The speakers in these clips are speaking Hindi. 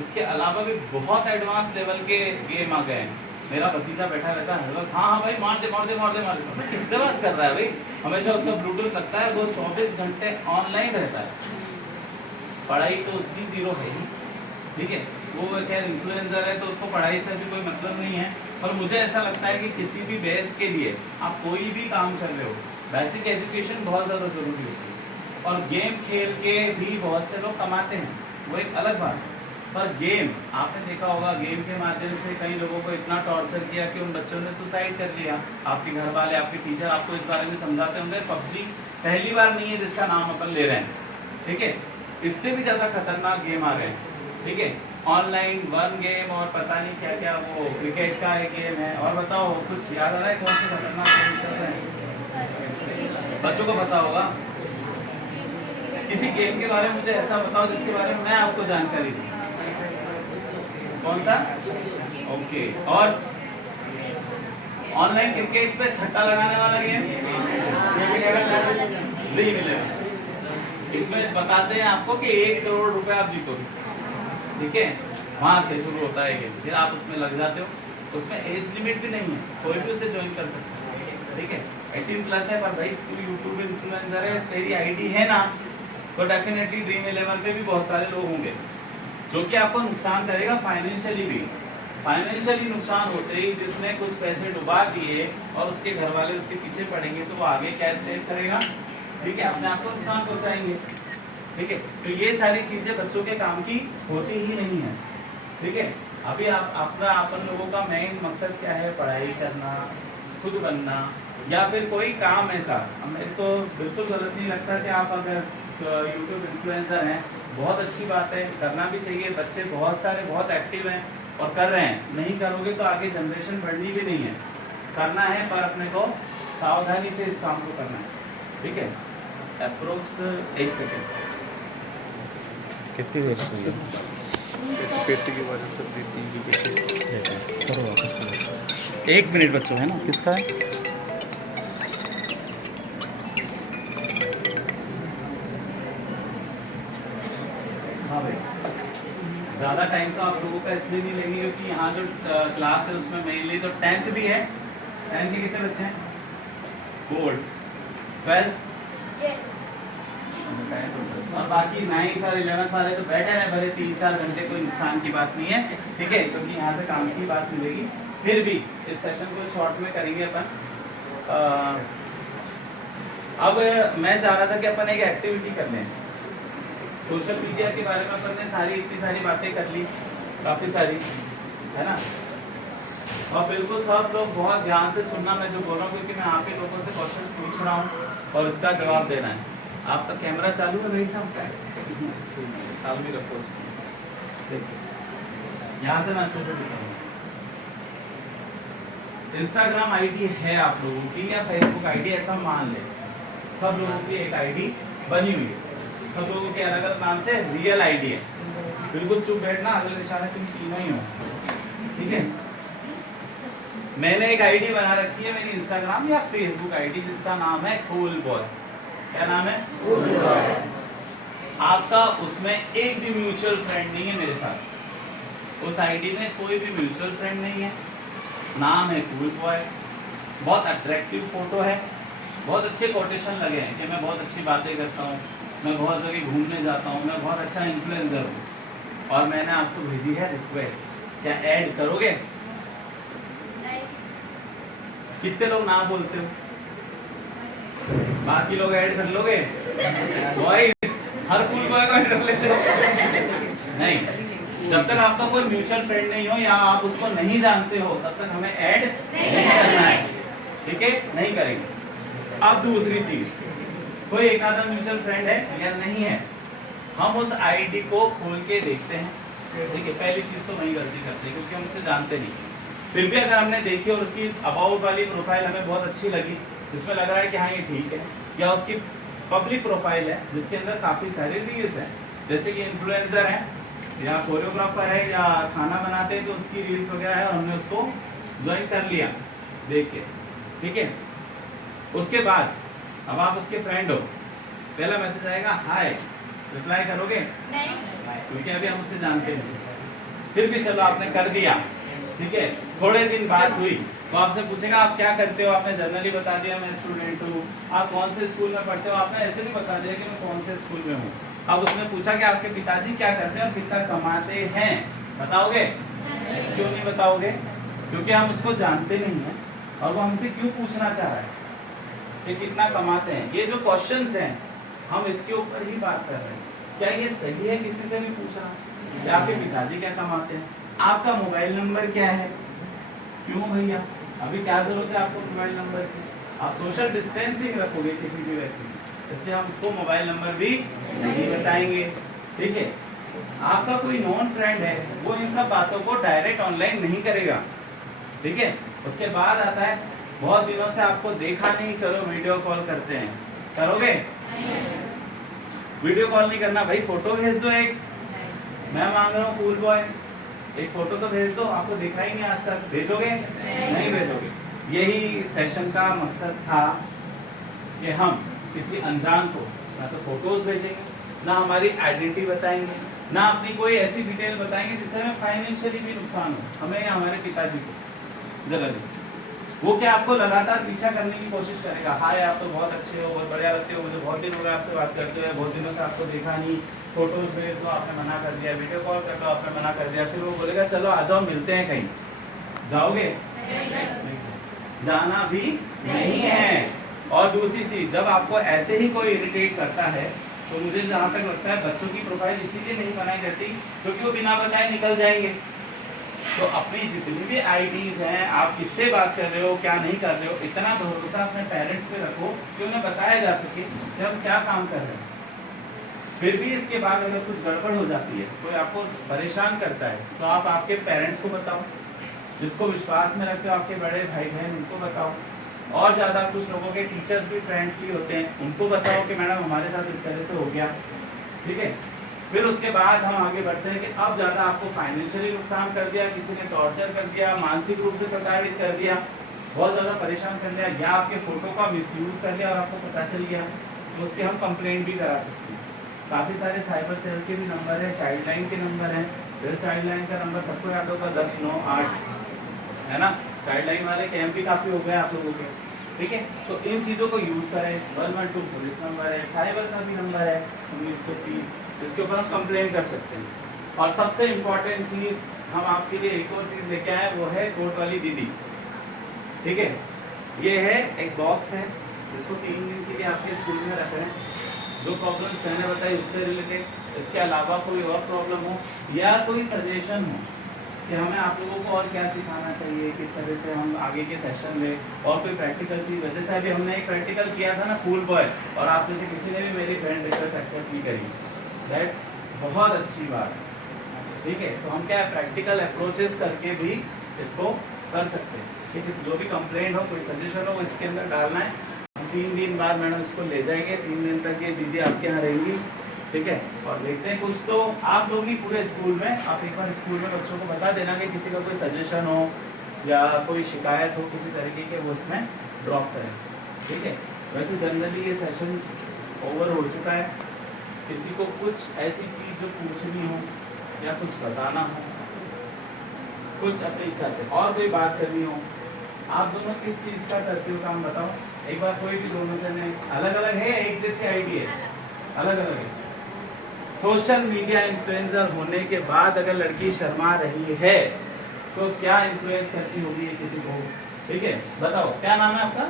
इसके अलावा भी बहुत एडवांस लेवल के गेम आ गए हैं। मेरा भतीजा बैठा रहता है, हाँ हाँ भाई मार दे मार दे मार दे मार दे। किससे बात कर रहा है भाई? हमेशा उसका ब्लूटूथ लगता है, वो 24 घंटे ऑनलाइन रहता है। पढ़ाई तो उसकी जीरो है ही, ठीक है। वो खैर इन्फ्लुएंसर है तो उसको पढ़ाई से भी कोई मतलब नहीं है। पर मुझे ऐसा लगता है कि किसी भी बेस के लिए आप कोई भी काम कर रहे हो, बेसिक एजुकेशन बहुत ज़्यादा ज़रूरी होती है। और गेम खेल के भी बहुत से लोग कमाते हैं, वो एक अलग बात है। पर गेम, आपने देखा होगा, गेम के माध्यम से कई लोगों को इतना टॉर्चर किया कि उन बच्चों ने सुसाइड कर लिया। आपके घर वाले, आपके टीचर आपको इस बारे में समझाते होंगे। पबजी पहली बार नहीं है जिसका नाम अपन ले रहे हैं, ठीक है। इससे भी ज़्यादा खतरनाक गेम आ गए, ठीक है। ऑनलाइन वन गेम और पता नहीं क्या क्या, वो क्रिकेट का एक गेम है। और बताओ, कुछ याद आ रहा है कौन से खतरनाक गेम चल रहे हैं? बच्चों को पता होगा। किसी गेम के बारे में मुझे ऐसा बताओ जिसके बारे में मैं आपको जानकारी दूं। कौन सा? ओके। और ऑनलाइन क्रिकेट पे सट्टा लगाने वाला गेम ड्रीम 11। इसमें बताते हैं आपको कि 1 करोड़ रुपए आप जीतोगे, ठीक है। वहां से शुरू होता है गेम, फिर आप उसमें लग जाते हो। उसमें एज लिमिट भी नहीं है, कोई भी उसे ज्वाइन कर सकता है, ठीक है। 18+ है। पर भाई तू यूट्यूब इन्फ्लुएंसर है, तेरी आईडी है ना, तो डेफिनेटली ड्रीम 11 पे भी बहुत सारे लोग होंगे, जो कि आपको नुकसान करेगा फाइनेंशियली भी। फाइनेंशियली नुकसान होते ही जिसने कुछ पैसे डुबा दिए और उसके घर वाले उसके पीछे पड़ेंगे, तो वो आगे क्या सेव करेगा, ठीक है, अपने आप को नुकसान पहुंचाएंगे, ठीक है। तो ये सारी चीजें बच्चों के काम की होती ही नहीं है, ठीक है। अभी अपना अपन लोगों का मेन मकसद क्या है? पढ़ाई करना, खुद बनना, या फिर कोई काम ऐसा। मेरे को बिल्कुल गलत नहीं लगता कि आप अगर यूट्यूब इन्फ्लुएंसर हैं, बहुत अच्छी बात है, करना भी चाहिए। बच्चे बहुत सारे बहुत एक्टिव हैं और कर रहे हैं। नहीं करोगे तो आगे जनरेशन बढ़नी भी नहीं है। करना है, पर अपने को सावधानी से इस काम को करना है, ठीक है। Approx 1 second. कितनी देर से पेटी के बारे में सब देती है। करो वापस करो। 1 मिनट बच्चों, है ना? किसका है? हाँ भाई, ज़्यादा टाइम तो आप लोगों का इसलिए नहीं लेंगे क्योंकि यहाँ जो क्लास है उसमें मेनली तो 10th भी है। 10th के कितने बच्चे हैं? बोर्ड 12 और बाकी 9th और 11th वाले तो बैठे हैं भले 3-4 घंटे, कोई नुकसान की बात नहीं है, ठीक है। क्योंकि यहाँ से काम की बात मिलेगी। फिर भी इस सेशन को शॉर्ट में करेंगे अपन। अब मैं चाह रहा था कि अपन एक एक्टिविटी कर लें। सोशल मीडिया के बारे में अपन ने इतनी सारी बातें कर ली, काफ़ी सारी, है ना। और बिल्कुल सब लोग बहुत ध्यान से सुनना मैं जो बोल रहा हूँ, क्योंकि मैं आप ही लोगों से क्वेश्चन पूछ रहा हूँ और इसका जवाब देना है। आपका कैमरा चालू है भाई साहब का? चालू भी रखो उसको। यहाँ से मैं अच्छे से दिखाऊंगा। इंस्टाग्राम आईडी है आप लोगों की या फेसबुक आईडी, ऐसा मान ले। सब लोगों की एक आईडी बनी हुई है, सब लोगों के अलग अलग नाम से रियल आईडी है। बिल्कुल चुप बैठना, अगले निशाने तुम तीनों ही हो, ठीक है। मैंने एक आईडी बना रखी है मेरी इंस्टाग्राम या फेसबुक आईडी, जिसका नाम है कूल बॉय। क्या नाम है? Cool boy. आपका उसमें एक भी म्यूचुअल फ्रेंड नहीं है मेरे साथ। उस आईडी में कोई भी म्यूचुअल फ्रेंड नहीं है। नाम है कूल बॉय। बहुत अट्रैक्टिव फोटो है, बहुत अच्छे कोटेशन लगे हैं कि मैं बहुत अच्छी बातें करता हूँ, मैं बहुत जगह घूमने जाता हूँ, मैं बहुत अच्छा इन्फ्लुएंसर हूँ। और मैंने आपको भेजी है रिक्वेस्ट, क्या ऐड करोगे? कितने लोग ना बोलते हो? बाकी लोग ऐड कर लोगे? बॉयज हर कूल बॉय को ऐड कर लेते हो? नहीं, जब तक आपका कोई म्यूचुअल फ्रेंड नहीं हो या आप उसको नहीं जानते हो, तब तक हमें ऐड नहीं करना है, ठीक है। नहीं करेंगे। अब दूसरी चीज, कोई एक आधा म्यूचुअल फ्रेंड है या नहीं है, हम उस आईडी को खोल के देखते हैं, ठीक है। पहली चीज तो वही गलती करते हैं क्योंकि हम उसे जानते नहीं। फिर भी अगर हमने देखी और उसकी अबाउट वाली प्रोफाइल हमें बहुत अच्छी लगी, जिसमें लग रहा है कि हाँ ये ठीक है, या उसकी पब्लिक प्रोफाइल है जिसके अंदर काफ़ी सारे रील्स हैं, जैसे कि इन्फ्लुएंसर है या कोरियोग्राफर है या खाना बनाते हैं तो उसकी रील्स वगैरह है, और हमने उसको ज्वाइन कर लिया देख के, ठीक है। उसके बाद अब आप उसके फ्रेंड हो, पहला मैसेज आएगा हाय, रिप्लाई करोगे? नहीं, क्योंकि अभी हम उससे जानते हैं। फिर भी चलो आपने कर दिया, ठीक है। थोड़े दिन बाद हुई तो आपसे पूछेगा आप क्या करते हो, आपने जनरली बता दिया मैं स्टूडेंट हूँ। आप कौन से स्कूल में पढ़ते हो, आपने ऐसे भी बता दिया कि मैं कौन से स्कूल में हूँ। अब उसने पूछा कि आपके पिताजी क्या करते हैं और कितना कमाते हैं, बताओगे? क्यों नहीं बताओगे? क्योंकि हम उसको जानते नहीं हैं और वो हमसे क्यों पूछना चाह रहा है कि कितना कमाते हैं। ये जो क्वेश्चंस हैं हम इसके ऊपर ही बात कर रहे हैं। क्या ये सही है किसी से भी पूछना कि आपके पिताजी क्या कमाते हैं, आपका मोबाइल नंबर क्या है? क्यों भैया, अभी क्या जरूरत है आपको मोबाइल नंबर की? आप सोशल डिस्टेंसिंग रखोगे किसी भी व्यक्ति, इसलिए हम उसको मोबाइल नंबर भी नहीं बताएंगे, ठीक है। आपका कोई नॉन फ्रेंड है वो इन सब बातों को डायरेक्ट ऑनलाइन नहीं करेगा, ठीक है। उसके बाद आता है बहुत दिनों से आपको देखा नहीं, चलो वीडियो कॉल करते हैं, करोगे? वीडियो कॉल नहीं करना भाई, फोटो भेज दो एक, मैं मांग रहा हूँ कूल बॉय, एक फोटो तो भेज दो, आपको देखा ही नहीं आज तक, भेजोगे? नहीं भेजोगे। यही सेशन का मकसद था कि हम किसी अनजान को ना तो फोटोज भेजेंगे, ना हमारी आइडेंटिटी बताएंगे, ना अपनी कोई ऐसी डिटेल बताएंगे जिससे हमें फाइनेंशियली भी नुकसान हो, हमें या हमारे पिताजी को जरा भी। वो क्या आपको लगातार पीछा करने की कोशिश करेगा, हाय आप तो बहुत अच्छे हो, बहुत बढ़िया लगते हो, मुझे बहुत दिन हो गए आपसे बात करते हुए, बहुत दिनों से आपको देखा नहीं, फोटोज भेज दो आपने मना कर दिया, वीडियो कॉल कर दो आपने मना कर दिया, फिर वो बोलेगा चलो आ जाओ मिलते हैं कहीं, जाओगे? जाना भी नहीं है। और दूसरी चीज, जब आपको ऐसे ही कोई इरिटेट करता है तो मुझे जहाँ तक लगता है बच्चों की प्रोफाइल इसीलिए नहीं बनाई जाती क्योंकि वो बिना बताए निकल जाएंगे। तो अपनी जितनी भी आईडीज हैं, आप किससे बात कर रहे हो, क्या नहीं कर रहे हो, इतना भरोसा अपने पेरेंट्स पे रखो कि उन्हें बताया जा सके कि हम क्या काम कर रहे हैं। फिर भी इसके बाद अगर कुछ गड़बड़ हो जाती है, कोई आपको परेशान करता है, तो आप आपके पेरेंट्स को बताओ, जिसको विश्वास में रखते हो आपके बड़े भाई बहन उनको बताओ, और ज़्यादा कुछ लोगों के टीचर्स भी फ्रेंडली होते हैं, उनको बताओ कि मैडम हमारे साथ इस तरह से हो गया, ठीक है। फिर उसके बाद हम आगे बढ़ते हैं कि अब ज़्यादा आपको फाइनेंशियली नुकसान कर दिया, किसी ने टॉर्चर कर दिया, मानसिक रूप से प्रताड़ित कर दिया, बहुत ज़्यादा परेशान कर दिया, या आपके फ़ोटो का मिसयूज़ कर लिया और आपको पता चल गया, तो उसके हम कंप्लेंट भी करा सकते हैं। काफ़ी सारे साइबर सेल के भी नंबर हैं, चाइल्ड लाइन के नंबर हैं। फिर चाइल्ड लाइन का नंबर सबको याद होगा 1098, है ना। चाइल्ड लाइन वाले कैंप भी काफ़ी हो गए आप लोगों के, ठीक है। तो इन चीज़ों को यूज़ करें। 112 पुलिस नंबर है, साइबर का भी नंबर है 1930, इसके ऊपर हम कंप्लेन कर सकते हैं। और सबसे इम्पोर्टेंट चीज़ हम आपके लिए एक और चीज़ लेके आए, वो है कोर्ट वाली दीदी, ठीक है। ये है एक बॉक्स है जिसको 3 दिन के लिए आपके स्कूल में रख रहे हैं। जो प्रॉब्लम्स मैंने बताई उससे रिलेटेड, इसके अलावा कोई और प्रॉब्लम हो या कोई सजेशन हो कि हमें आप लोगों को और क्या सिखाना चाहिए, किस तरह से हम आगे के सेशन में और कोई प्रैक्टिकल चीज़, जैसे अभी हमने एक प्रैक्टिकल किया था ना कूल बॉय, और आप में से किसी ने भी मेरी फ्रेंड रिक्वेस्ट एक्सेप्ट नहीं करी, दैट्स बहुत अच्छी बात, ठीक है। तो हम क्या प्रैक्टिकल अप्रोचेस करके भी इसको कर सकते हैं, ठीक है। जो भी कंप्लेंट हो, कोई सजेशन हो, वो इसके अंदर डालना है। 3 दिन बाद मैडम इसको ले जाएंगे, 3 दिन तक ये दीदी आपके यहाँ रहेंगी, ठीक है। और देखते हैं कुछ तो आप लोग ही पूरे स्कूल में, आप एक बार स्कूल में बच्चों को बता देना कि किसी का कोई सजेशन हो या कोई शिकायत हो किसी तरीके के, वो इसमें ड्रॉप करें, ठीक है। वैसे जनरली ये सेशन ओवर हो चुका है। किसी को कुछ ऐसी चीज़ जो पूछनी हो या कुछ बताना हो, कुछ अपनी इच्छा से और कोई बात करनी हो, आप दोनों किस चीज़ का करते हो काम बताओ एक बार। कोई भी दोनों जने अलग अलग है, एक जैसी आईडी है, अलग अलग है। सोशल मीडिया इन्फ्लुएंसर होने के बाद अगर लड़की शर्मा रही है तो क्या इन्फ्लुएंस करती होगी किसी को, ठीक है। बताओ क्या नाम है आपका?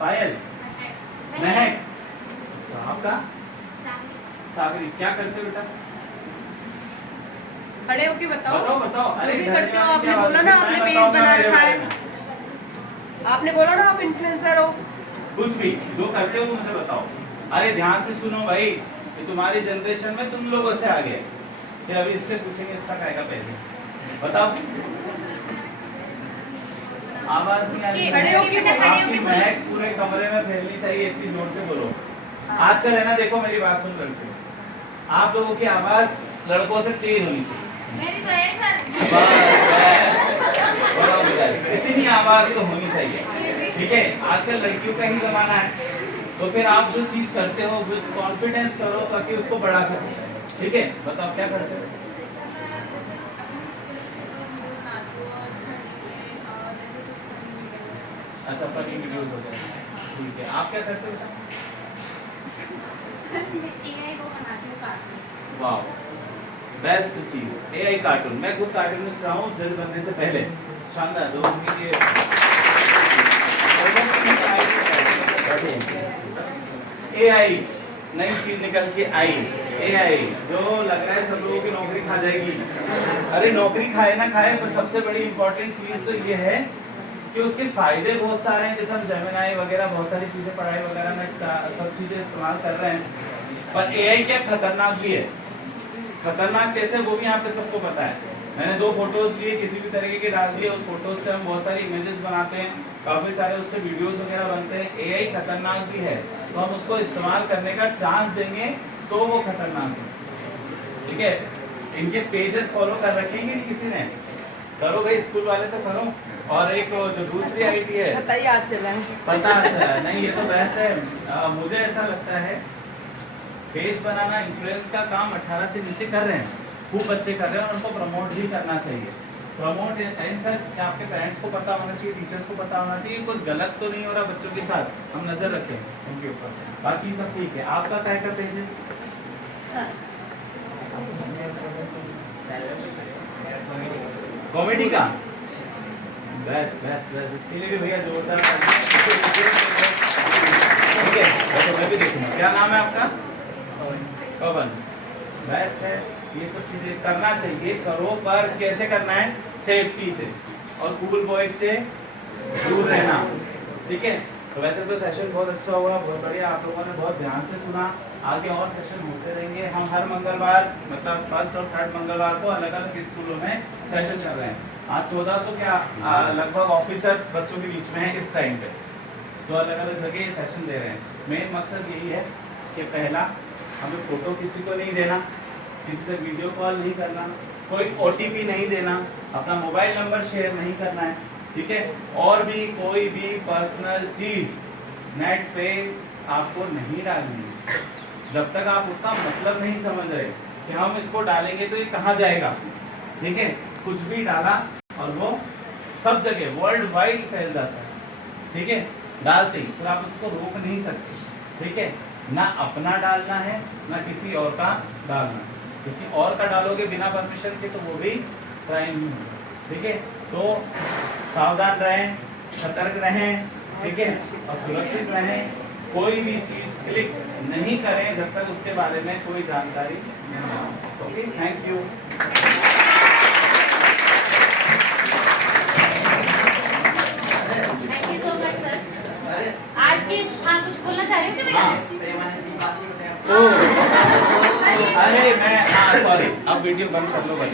पायल, महक, अच्छा आपका? सागरी। क्या करते हो बेटा? खड़े होके बताओ। बताओ बताओ। अरे भी करते हो, आपने बोला ना आपने पेज बना रखा है, आपने बोला ना आप इन्फ्लुएंसर हो। कुछ भी जो करते हो मुझे बताओ। अरे ध्यान से सुनो भाई, कि तुम्हारी जनरेशन में तुम लोगों से आ गए, फिर अभी इससे पूछेंगे इसका क्या का पैसे, बताओ। आवाज नहीं आ रही, आपकी महक पूरे कमरे में फैलनी चाहिए, इतनी जोर से बोलो। आजकल है ना, देखो मेरी बात सुन लड़के, आप लोगों की आवाज लड़कों से तेज होनी चाहिए। मेरी तो है सर। इतनी आवाज तो होनी चाहिए, ठीक है। आजकल लड़कियों का ही जमाना है, तो फिर आप जो चीज करते हो विद कॉन्फिडेंस करो ताकि उसको बढ़ा सको, ठीक है। बताओ क्या करते हो? अच्छा फनी वीडियोस वगैरह, ठीक है। आप क्या करते हो? वाह, बेस्ट चीज एआई कार्टून। मैं खुद कार्टूनिस्ट रहा हूँ जज बनने से पहले। शानदार, लोगों के लिए एआई नई चीज निकल के आई। एआई जो लग रहा है सब लोगों की नौकरी खा जाएगी, अरे नौकरी खाए ना खाए, पर सबसे बड़ी इंपॉर्टेंट चीज तो ये है कि उसके फायदे बहुत सारे हैं। जैसे हम जेमिनाई वगैरह बहुत सारी चीजें पढ़ाई वगैरह में सब चीजें इस्तेमाल कर रहे हैं, पर एआई क्या खतरनाक भी है। खतरनाक कैसे, वो भी यहाँ पे सबको पता है। मैंने 2 फोटोज लिए, किसी भी तरीके के डाल दिए, उस फोटोज से हम बहुत सारी इमेजेस बनाते हैं, काफी सारे उससे वीडियोस वगैरह बनते हैं। एआई खतरनाक भी है, तो हम उसको इस्तेमाल करने का चांस देंगे तो वो खतरनाक है, ठीक है। इनके पेजेस फॉलो कर रखेंगे नहीं किसी ने, करो भाई, स्कूल वाले तो करो। और एक जो दूसरी आईडी है, पता ही आज चला है, पता चला है, नहीं ये तो बेस्ट है। मुझे ऐसा लगता है पेज बनाना, इन्फ्लुएंस का काम 18 से नीचे कर रहे हैं, खूब बच्चे कर रहे हैं, और उनको प्रमोट भी करना चाहिए। प्रमोट इन सच, आपके पेरेंट्स को पता होना चाहिए, टीचर्स को पता होना चाहिए, कुछ गलत तो नहीं हो रहा बच्चों के साथ, हम नजर रखें उनके ऊपर। बाकी सब ठीक है। आपका क्या का पेज है? कॉमेडी का बेस्ट बेस्ट बेस्ट, इसके लिए भी भैया जोरदार, ठीक है। तो मैं भी देखूंगा। क्या नाम है आपका? पवन। बेस्ट है, ये सब चीजें करना चाहिए, करो, पर कैसे करना है? सेफ्टी से और कूल बॉयज से दूर रहना, ठीक है। तो वैसे तो सेशन बहुत अच्छा हुआ, बहुत बढ़िया, आप लोगों ने बहुत ध्यान से सुना। आगे और सेशन होते रहेंगे। हम हर मंगलवार, मतलब फर्स्ट और थर्ड मंगलवार को अलग अलग स्कूलों में सेशन कर रहे हैं। आज 1400 क्या लगभग ऑफिसर्स बच्चों के बीच में हैं इस टाइम पे, तो अलग अलग जगह ये सेशन दे रहे हैं। मेन मकसद यही है कि पहला, हमें फोटो किसी को नहीं देना, किसी से वीडियो कॉल नहीं करना, कोई ओटीपी नहीं देना, अपना मोबाइल नंबर शेयर नहीं करना है, ठीक है। और भी कोई भी पर्सनल चीज नेट पे आपको नहीं डालनी है, जब तक आप उसका मतलब नहीं समझ रहे कि हम इसको डालेंगे तो ये कहाँ जाएगा, ठीक है। कुछ भी डाला और वो सब जगह वर्ल्ड वाइड फैल जाता है, ठीक है। डालते ही फिर आप उसको रोक नहीं सकते, ठीक है। ना अपना डालना है, ना किसी और का डालना। किसी और का डालोगे बिना परमिशन के तो वो भी क्राइम ही होगा, ठीक है। तो सावधान रहें, सतर्क रहें, ठीक है, और सुरक्षित रहें। कोई भी चीज क्लिक नहीं करें जब तक उसके बारे में कोई जानकारी नहीं हो। Okay, thank you. Thank you so much sir. आज की कुछ बोलना चाह रहे हो क्या बेटा? अरे मैं, हाँ सॉरी, अब वीडियो बंद कर लो भाई।